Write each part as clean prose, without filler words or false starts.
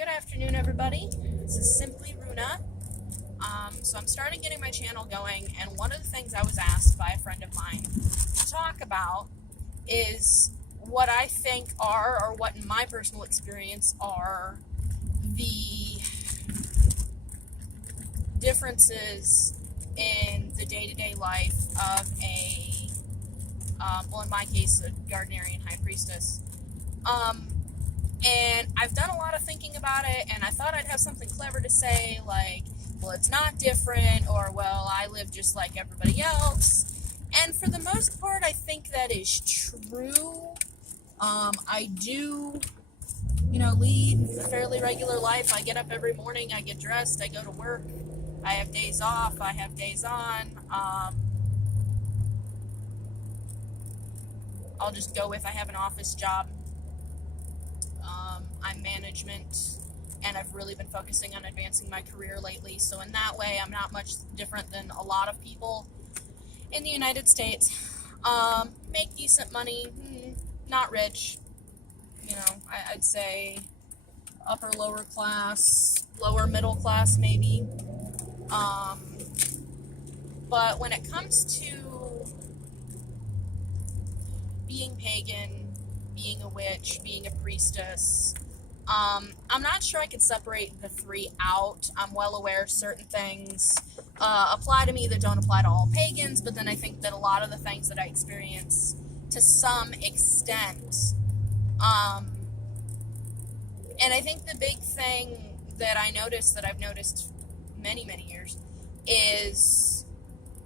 Good afternoon, everybody. This is Simply Runa. So I'm starting getting my channel going, and one of the things I was asked by a friend of mine to talk about is what I think are, or what in my personal experience are, the differences in the day-to-day life of well, in my case, a Gardnerian High Priestess. And I've done a lot of thinking about it, and I thought I'd have something clever to say, like, well, it's not different, or, well, I live just like everybody else. And for the most part, I think that is true. I do, lead a fairly regular life. I get up every morning, I get dressed, I go to work, I have days off, I have days on. I'll just go with I have an office job. I'm management, and I've really been focusing on advancing my career lately. So in that way, I'm not much different than a lot of people in the United States. Make decent money, not rich. I'd say upper, lower class, lower middle class maybe. But when it comes to being pagan, being a witch, being a priestess, I'm not sure I could separate the three out. I'm well aware certain things apply to me that don't apply to all pagans, but then I think that a lot of the things that I experience to some extent. And I think the big thing that I noticed, that I've noticed many, many years, is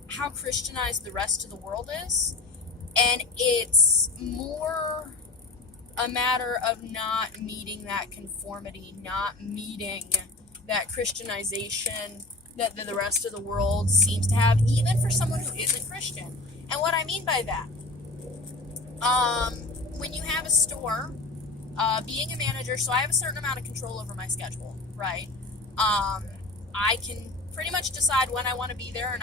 how Christianized the rest of the world is. And it's more a matter of not meeting that conformity, not meeting that Christianization that the rest of the world seems to have, even for someone who isn't Christian. And what I mean by that, when you have a store, being a manager, so I have a certain amount of control over my schedule, right? I can pretty much decide when I want to be there, and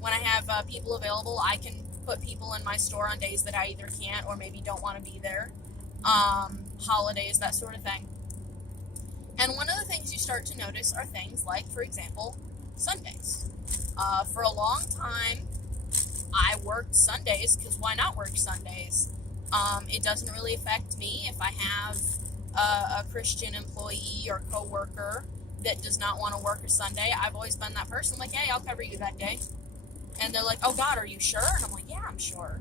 when I have people available, I can put people in my store on days that I either can't or maybe don't want to be there. Holidays, that sort of thing. And one of the things you start to notice are things like, for example, Sundays. For a long time, I worked Sundays, because why not work Sundays? It doesn't really affect me if I have a Christian employee or coworker that does not want to work a Sunday. I've always been that person, like, hey, I'll cover you that day. And they're like, oh God, are you sure? And I'm like, yeah, I'm sure.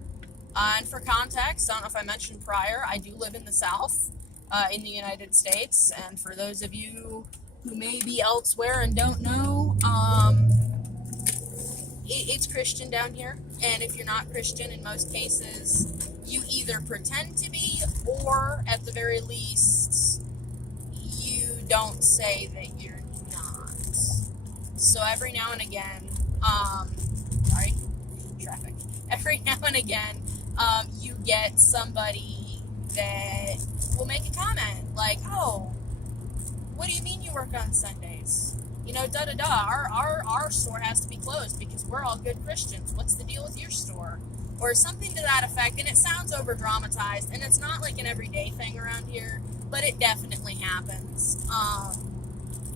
And for context, I don't know if I mentioned prior, I do live in the South, in the United States. And for those of you who may be elsewhere and don't know, it's Christian down here. And if you're not Christian, in most cases, you either pretend to be, or at the very least, you don't say that you're not. So every now and again, sorry, traffic. Every now and again, you get somebody that will make a comment like, oh, what do you mean you work on Sundays? Our store has to be closed because we're all good Christians. What's the deal with your store? Or something to that effect. And it sounds over dramatized, and it's not like an everyday thing around here, but it definitely happens.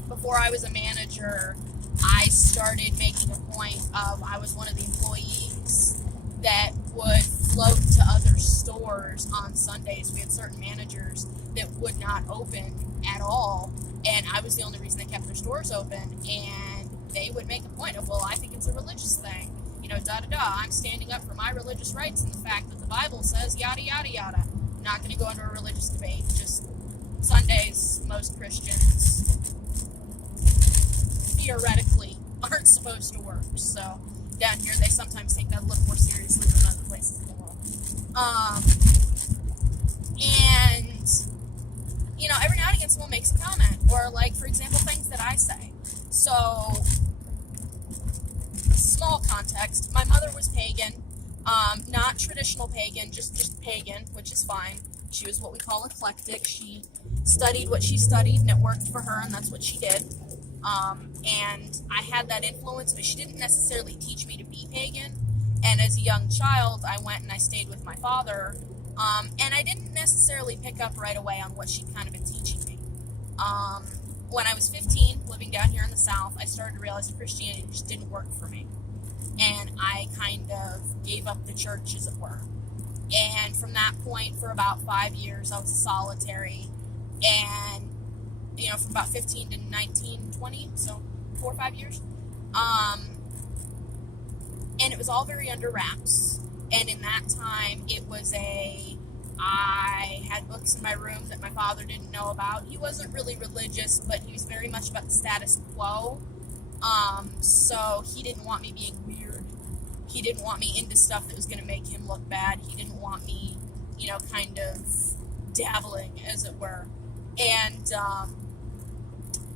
Before I was a manager, I started making a point of, I was one of the employees that would float to other stores on Sundays. We had certain managers that would not open at all, and I was the only reason they kept their stores open, and they would make a point of, well, I think it's a religious thing, I'm standing up for my religious rights and the fact that the Bible says yada, yada, yada. I'm not going to go into a religious debate, just Sundays, most Christians theoretically aren't supposed to work, so down here they sometimes take that a little more seriously than other places in the world. Every now and again someone makes a comment, or like, for example, things that I say. So, small context, my mother was pagan, not traditional pagan, just pagan, which is fine. She was what we call eclectic. She studied what she studied, and it worked for her, and that's what she did. And I had that influence, but she didn't necessarily teach me to be pagan. And as a young child, I went and I stayed with my father, and I didn't necessarily pick up right away on what she'd kind of been teaching me. When I was 15, living down here in the South, I started to realize Christianity just didn't work for me. And I kind of gave up the church, as it were. And from that point, for about 5 years, I was solitary. And, from about 15 to 19, 20, so 4 or 5 years. And it was all very under wraps. And in that time, it was I had books in my room that my father didn't know about. He wasn't really religious, but he was very much about the status quo. So he didn't want me being weird. He didn't want me into stuff that was going to make him look bad. He didn't want me, kind of dabbling, as it were. And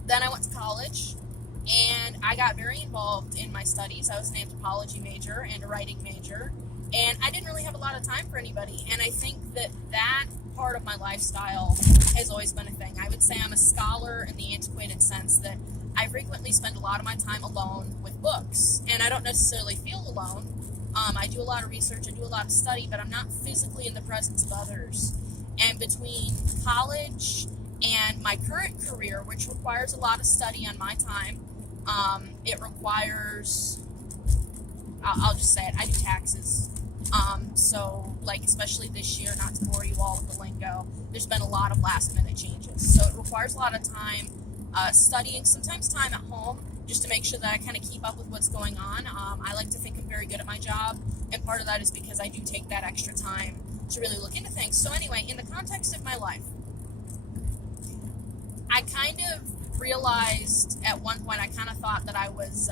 then I went to college, and I got very involved in my studies. I was an anthropology major and a writing major, and I didn't really have a lot of time for anybody. And I think that part of my lifestyle has always been a thing. I would say I'm a scholar in the antiquated sense that I frequently spend a lot of my time alone with books, and I don't necessarily feel alone. I do a lot of research, I do a lot of study, but I'm not physically in the presence of others. And between college and my current career, which requires a lot of study on my time, it requires, I'll just say it, I do taxes. So, especially this year, not to bore you all with the lingo, there's been a lot of last-minute changes. So it requires a lot of time studying, sometimes time at home, just to make sure that I kind of keep up with what's going on. I like to think I'm very good at my job, and part of that is because I do take that extra time to really look into things. So anyway, in the context of my life, I kind of realized at one point, I kind of thought that I was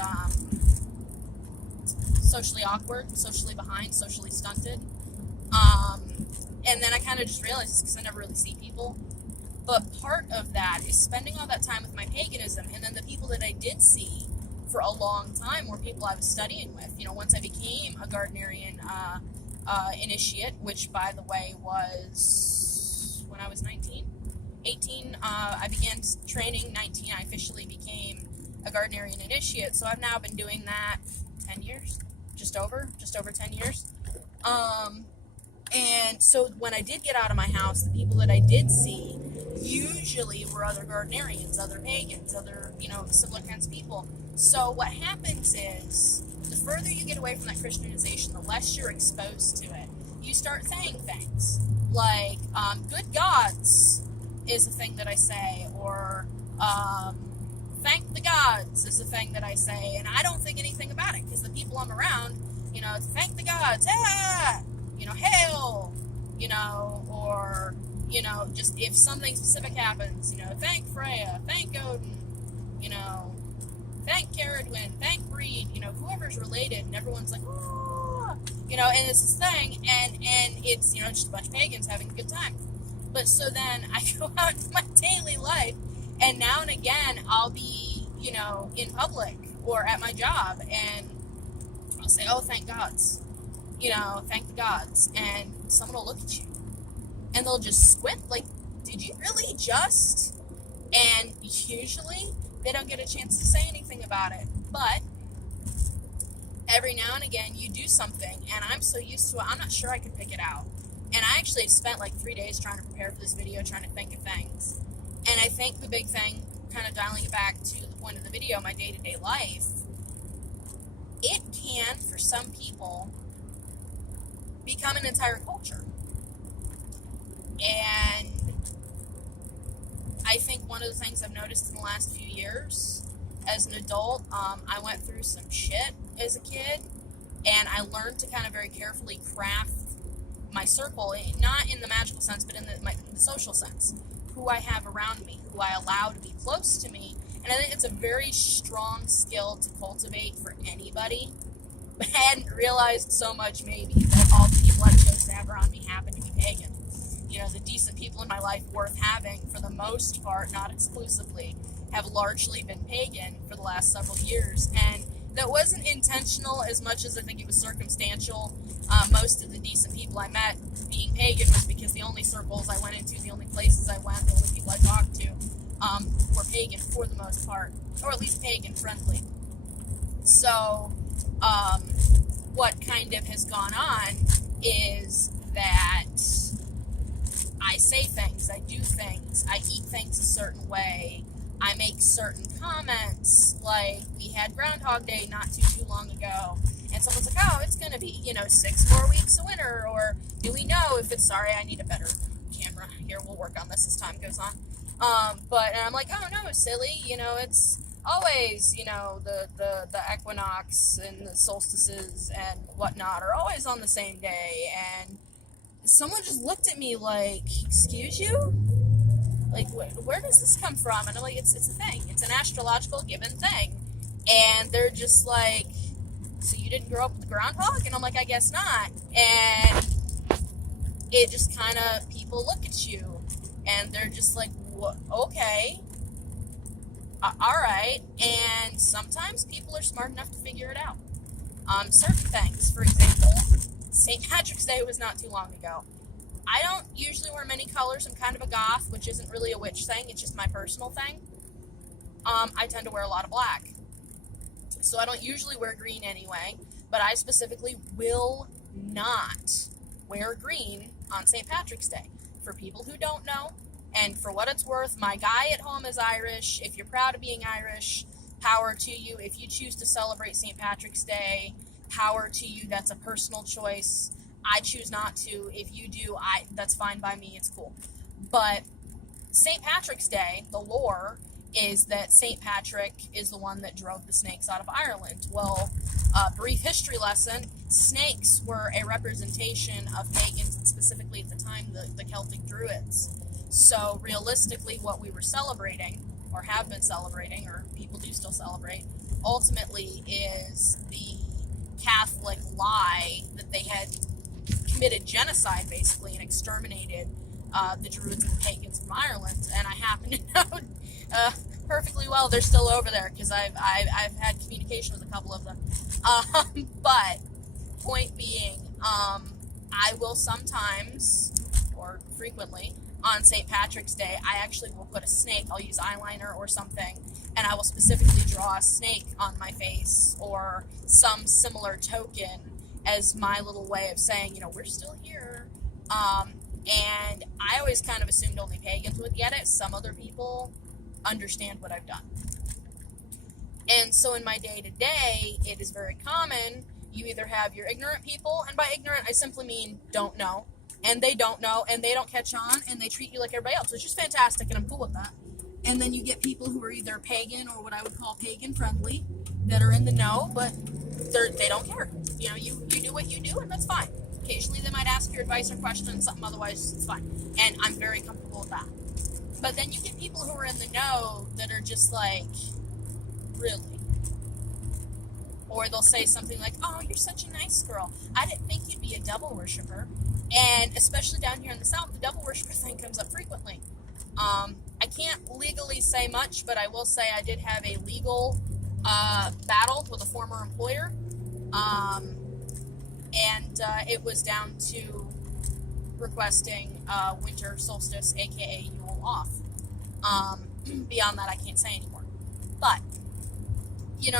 socially awkward, socially behind, socially stunted. And then I kind of just realized it's because I never really see people. But part of that is spending all that time with my paganism, and then the people that I did see for a long time were people I was studying with. Once I became a Gardnerian initiate, which, by the way, was when I was 19. 18, I began training. 19, I officially became a Gardnerian initiate. So I've now been doing that 10 years, just over 10 years. And so when I did get out of my house, the people that I did see usually were other Gardnerians, other pagans, other, similar kinds of people. So what happens is, the further you get away from that Christianization, the less you're exposed to it. You start saying things like, good gods is a thing that I say, or thank the gods is a thing that I say, and I don't think anything about it, because the people I'm around, thank the gods, hail, or, just if something specific happens, thank Freya, thank Odin, thank Caradwin, thank Breed, whoever's related, and everyone's like, oh, and it's this thing, and it's, just a bunch of pagans having a good time. But so then I go out into my daily life, and now and again I'll be, in public or at my job, and I'll say, oh, thank gods, thank the gods, and someone will look at you, and they'll just squint, like, did you really just? And usually they don't get a chance to say anything about it, but every now and again you do something, and I'm so used to it, I'm not sure I could pick it out. And I actually spent 3 days trying to prepare for this video, trying to think of things. And I think the big thing, kind of dialing it back to the point of the video, my day-to-day life, it can, for some people, become an entire culture. And I think one of the things I've noticed in the last few years, as an adult, I went through some shit as a kid, and I learned to kind of very carefully craft my circle, not in the magical sense, but in the social sense. Who I have around me, who I allow to be close to me. And I think it's a very strong skill to cultivate for anybody. But I hadn't realized so much, maybe, that all the people I chose to have around me happen to be pagan. The decent people in my life worth having, for the most part, not exclusively, have largely been pagan for the last several years. And that wasn't intentional as much as I think it was circumstantial. Most of the decent people I met being pagan was because the only circles I went into, the only places I went, the only people I talked to were pagan for the most part, or at least pagan friendly. So what kind of has gone on is that I I say things, I do things, I eat things a certain way, I make certain comments, like we had Groundhog Day not too long ago, and someone's like, oh, it's gonna be, 6 more weeks of winter, or do we know if it's, sorry, I need a better camera, here, we'll work on this as time goes on, and I'm like, oh, no, silly, it's always, the equinox and the solstices and whatnot are always on the same day, and someone just looked at me like, excuse you? Like, where does this come from? And I'm like, it's a thing. It's an astrological given thing. And they're just like, so you didn't grow up with a groundhog? And I'm like, I guess not. And it just kind of, people look at you, and they're just like, okay, all right. And sometimes people are smart enough to figure it out. Certain things, for example, St. Patrick's Day was not too long ago. I don't usually wear many colors. I'm kind of a goth, which isn't really a witch thing. It's just my personal thing. I tend to wear a lot of black. So I don't usually wear green anyway, but I specifically will not wear green on St. Patrick's Day. For people who don't know, and for what it's worth, my guy at home is Irish. If you're proud of being Irish, power to you. If you choose to celebrate St. Patrick's Day, power to you. That's a personal choice. I choose not to. If you do, that's fine by me. It's cool. But St. Patrick's Day, the lore is that St. Patrick is the one that drove the snakes out of Ireland. Well, brief history lesson, snakes were a representation of pagans, and specifically at the time, the Celtic Druids. So realistically, what we were celebrating, or have been celebrating, or people do still celebrate, ultimately is the Catholic lie that they had committed genocide, basically, and exterminated the Druids and the pagans from Ireland. And I happen to know perfectly well they're still over there, because I've had communication with a couple of them. But point being, I will sometimes, or frequently, on St. Patrick's Day, I actually will put a snake. I'll use eyeliner or something, and I will specifically draw a snake on my face or some similar token as my little way of saying, we're still here. And I always kind of assumed only pagans would get it. Some other people understand what I've done. And so in my day-to-day, it is very common. You either have your ignorant people, and by ignorant, I simply mean don't know, and they don't know, and they don't catch on, and they treat you like everybody else, which is fantastic, and I'm cool with that. And then you get people who are either pagan or what I would call pagan-friendly, that are in the know, but they don't care. You do what you do, and that's fine. Occasionally they might ask your advice or question, something, otherwise it's fine. And I'm very comfortable with that. But then you get people who are in the know that are just like, really? Or they'll say something like, oh, you're such a nice girl. I didn't think you'd be a devil worshiper. And especially down here in the South, the devil worshiper thing comes up frequently. I can't legally say much, but I will say I did have a legal battle with a former employer. And it was down to requesting winter solstice, aka Yule, off. Beyond that, I can't say anymore. But,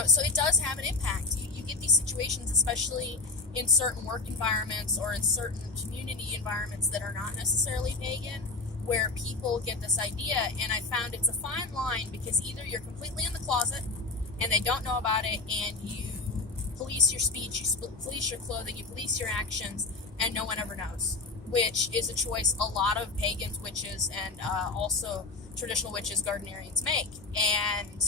so it does have an impact. You get these situations, especially in certain work environments or in certain community environments that are not necessarily pagan, where people get this idea, and I found it's a fine line, because either you're completely in the closet and they don't know about it, and you police your speech, you police your clothing, you police your actions, and no one ever knows, which is a choice a lot of pagans, witches, and also traditional witches, Gardnerians make. And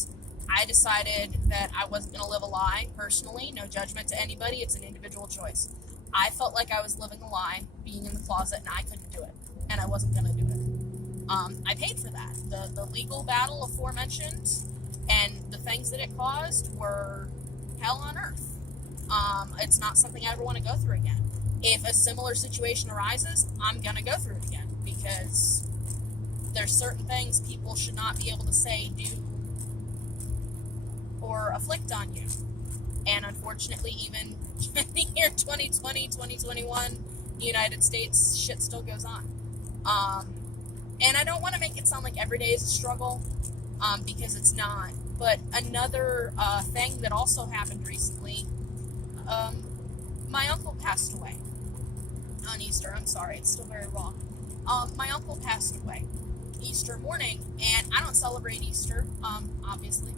I decided that I wasn't going to live a lie, personally. No judgment to anybody. It's an individual choice. I felt like I was living a lie, being in the closet, and I couldn't do it. And I wasn't going to do it. I paid for that. The legal battle aforementioned and the things that it caused were hell on earth. It's not something I ever want to go through again. If a similar situation arises, I'm going to go through it again, because there's certain things people should not be able to say, do, or afflict on you. And unfortunately, even in the year 2020, 2021, the United States, shit still goes on. And I don't want to make it sound like every day is a struggle, because it's not. But another thing that also happened recently, my uncle passed away on Easter. I'm sorry, it's still very raw. My uncle passed away Easter morning, and I don't celebrate Easter, obviously.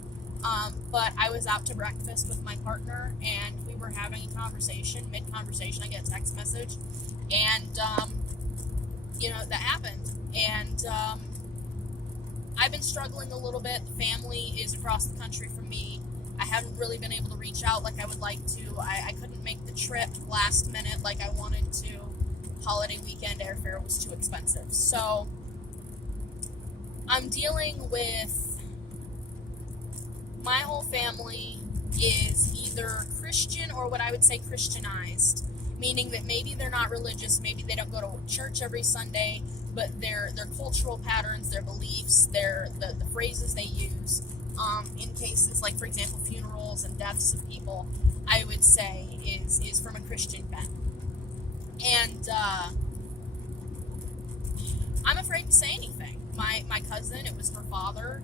But I was out to breakfast with my partner, and we were having a conversation. Mid-conversation, I get a text message, and, that happened. And I've been struggling a little bit. The family is across the country from me. I haven't really been able to reach out like I would like to. I couldn't make the trip last minute like I wanted to. Holiday weekend airfare was too expensive. So I'm dealing with, my whole family is either Christian or what I would say Christianized, meaning that maybe they're not religious, maybe they don't go to church every Sunday, but their cultural patterns, their beliefs, the phrases they use, in cases like, for example, funerals and deaths of people, I would say is from a Christian bent. And I'm afraid to say anything. My cousin, it was her father,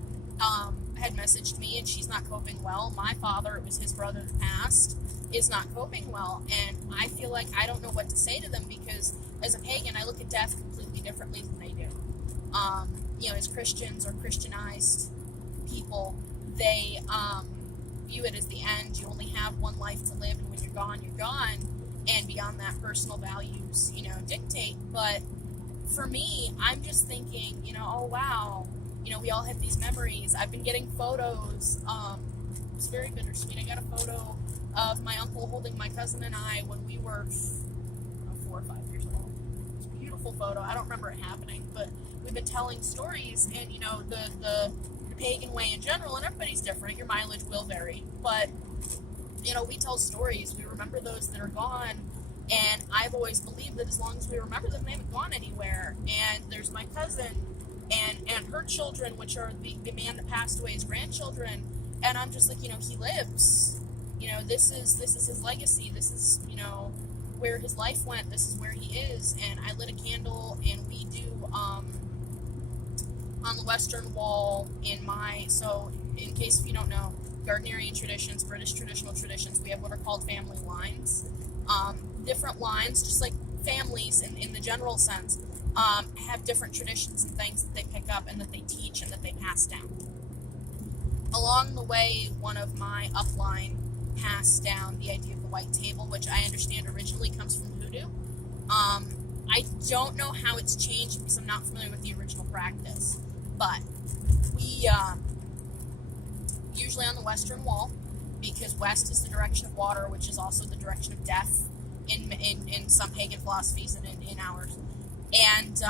had messaged me, and she's not coping well. My father, it was his brother that passed, is not coping well, and I feel like I don't know what to say to them, because as a pagan, I look at death completely differently than they do. As Christians or Christianized people, they view it as the end. You only have one life to live, and when you're gone, you're gone, and beyond that, personal values, dictate. But for me, I'm just thinking, oh wow, we all have these memories. I've been getting photos. It's very bittersweet. I got a photo of my uncle holding my cousin and I when we were 4 or 5 years old. It's a beautiful photo. I don't remember it happening, but we've been telling stories, and the pagan way in general, and everybody's different. Your mileage will vary, but we tell stories. We remember those that are gone, and I've always believed that as long as we remember them, they haven't gone anywhere. And there's my cousin and her children, which are the man that passed away's grandchildren, and I'm just like, he lives. This is his legacy. This is, where his life went. This is where he is. And I lit a candle, and we do, on the western wall so in case if you don't know, Gardnerian traditions, British traditional traditions, we have what are called family lines. Different lines, just like families in the general sense, have different traditions and things that they pick up and that they teach and that they pass down. Along the way, one of my upline passed down the idea of the white table, which I understand originally comes from hoodoo. I don't know how it's changed because I'm not familiar with the original practice, but we usually on the western wall, because west is the direction of water, which is also the direction of death in some pagan philosophies and in ours. And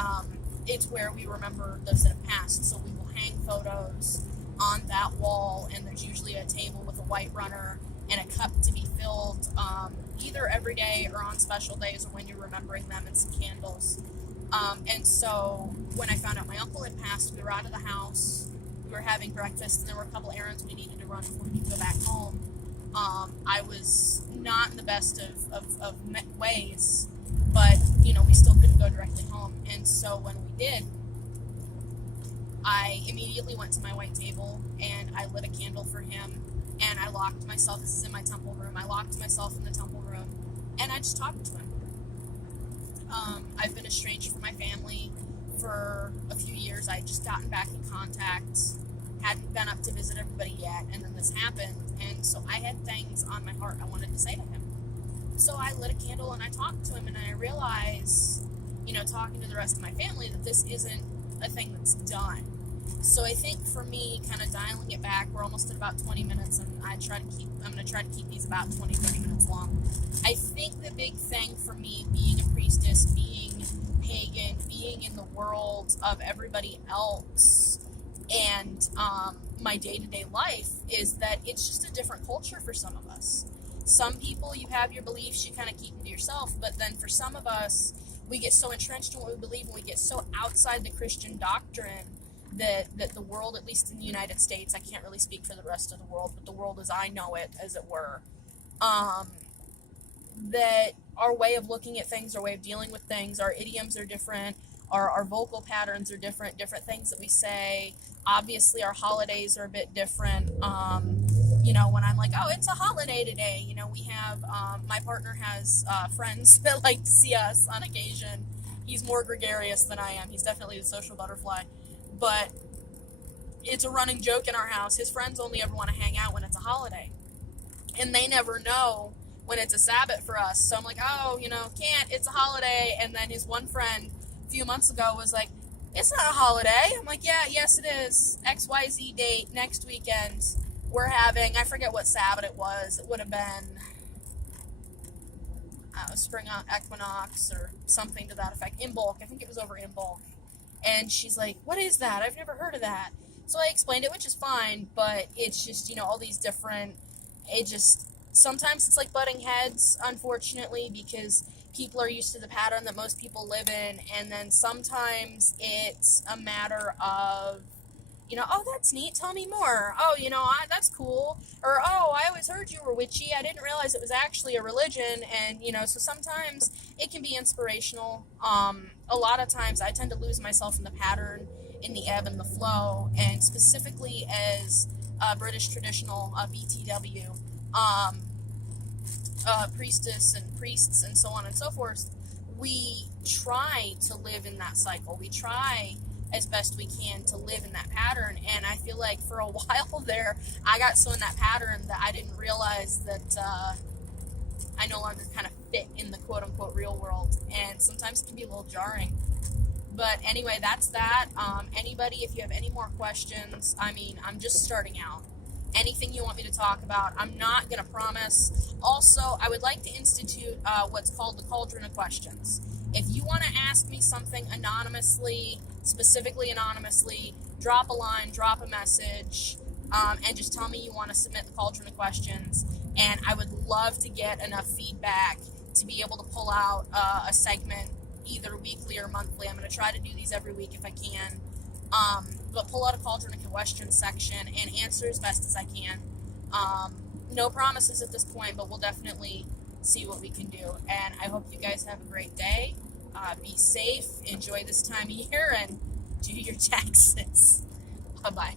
it's where we remember those that have passed. So we will hang photos on that wall, and there's usually a table with a white runner and a cup to be filled either every day or on special days or when you're remembering them, and some candles. And so when I found out my uncle had passed, we were out of the house, we were having breakfast, and there were a couple errands we needed to run before we could go back home. I was not in the best of ways, but, we still couldn't go directly home. And so when we did, I immediately went to my white table, and I lit a candle for him, and I locked myself, this is in my temple room, I locked myself in the temple room, and I just talked to him. I've been estranged from my family for a few years. I had just gotten back in contact, hadn't been up to visit everybody yet, and then this happened, and so I had things on my heart I wanted to say to him. So I lit a candle and I talked to him, and I realized, talking to the rest of my family, that this isn't a thing that's done. So I think for me, kind of dialing it back, we're almost at about 20 minutes, and I'm going to try to keep these about 20, 30 minutes long. I think the big thing for me, being a priestess, being pagan, being in the world of everybody else, and my day-to-day life, is that it's just a different culture for some of us. Some people, you have your beliefs, you kind of keep them to yourself, but then for some of us, we get so entrenched in what we believe, and we get so outside the Christian doctrine that the world, at least in the United States, I can't really speak for the rest of the world, but the world as I know it, as it were, that our way of looking at things, our way of dealing with things, our idioms are different, our vocal patterns are different things that we say. Obviously, our holidays are a bit different. When I'm like, oh, it's a holiday today, we have, my partner has friends that like to see us on occasion, He's more gregarious than I am. He's definitely the social butterfly. But it's a running joke in our house. His friends only ever want to hang out when it's a holiday. And they never know when it's a Sabbath for us. So I'm like, oh, can't, it's a holiday. And then his one friend a few months ago was like, it's not a holiday. I'm like, yeah, yes it is. XYZ date, next weekend. We're having, I forget what Sabbath it was. It would have been spring equinox or something to that effect. Imbolc. I think it was over Imbolc. And she's like, what is that? I've never heard of that. So I explained it, which is fine, but it's just, all these different, sometimes it's like butting heads, unfortunately, because people are used to the pattern that most people live in, and then sometimes it's a matter of, oh, that's neat, tell me more. Oh, that's cool. Or, oh, I always heard you were witchy, I didn't realize it was actually a religion, and, so sometimes it can be inspirational. A lot of times I tend to lose myself in the pattern, in the ebb and the flow, and specifically as British traditional BTW, priestess and priests and so on and so forth, we try to live in that cycle. We try as best we can to live in that pattern, and I feel like for a while there I got so in that pattern that I didn't realize that I no longer kind of fit in the quote-unquote real world, and sometimes it can be a little jarring. But anyway, that's that. Anybody, if you have any more questions, I'm just starting out. Anything you want me to talk about, I'm not going to promise. Also, I would like to institute what's called the Cauldron of Questions. If you want to ask me something anonymously, specifically anonymously, drop a line, drop a message, and just tell me you want to submit the Cauldron of Questions. And I would love to get enough feedback to be able to pull out a segment either weekly or monthly. I'm going to try to do these every week if I can. But pull out a Cauldron of Questions section and answer as best as I can. No promises at this point, but we'll definitely see what we can do. And I hope you guys have a great day. Be safe, enjoy this time of year, and do your taxes. Bye-bye.